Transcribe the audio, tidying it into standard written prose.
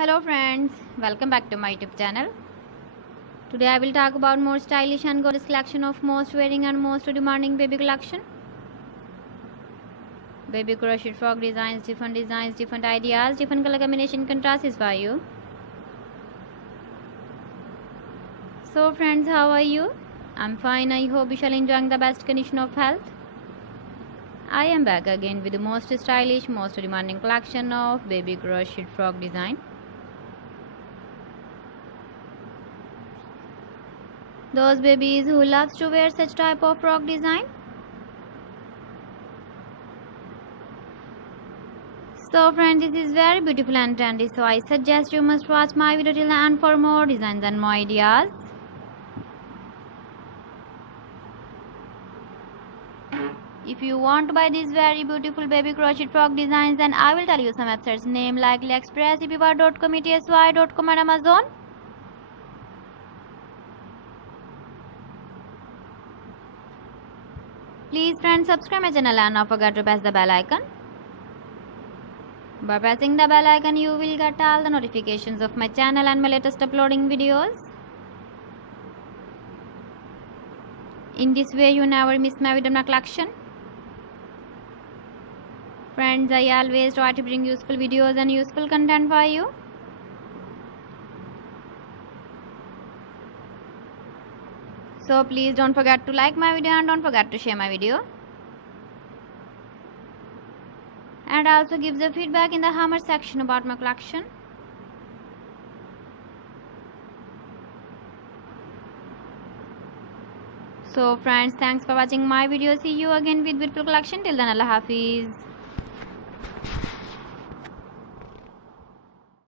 Hello friends, welcome back to my YouTube channel. Today I will talk about more stylish and gorgeous collection of most wearing and most demanding baby collection. Baby crochet frock designs, different ideas, different color combination contrasts for you. So friends, how are you? I'm fine. I hope you shall enjoying the best condition of health. I am back again with the most stylish, most demanding collection of baby crochet frock design. Those babies who loves to wear such type of frock design. So friends, this is very beautiful and trendy, so I suggest you must watch my video till the end for more designs and more ideas. If you want to buy these very beautiful baby crochet frock designs, then I will tell you some websites name like AliExpress, eBay.com, ETSY.com and Amazon. Please friends, subscribe my channel and not forget to press the bell icon. By pressing the bell icon, you will get all the notifications of my channel and my latest uploading videos. In this way, you never miss my video collection. Friends, I always try to bring useful videos and useful content for you. So please don't forget to like my video and don't forget to share my video. And also give the feedback in the comment section about my collection. So friends, thanks for watching my video. See you again with beautiful collection. Till then, Allah Hafiz.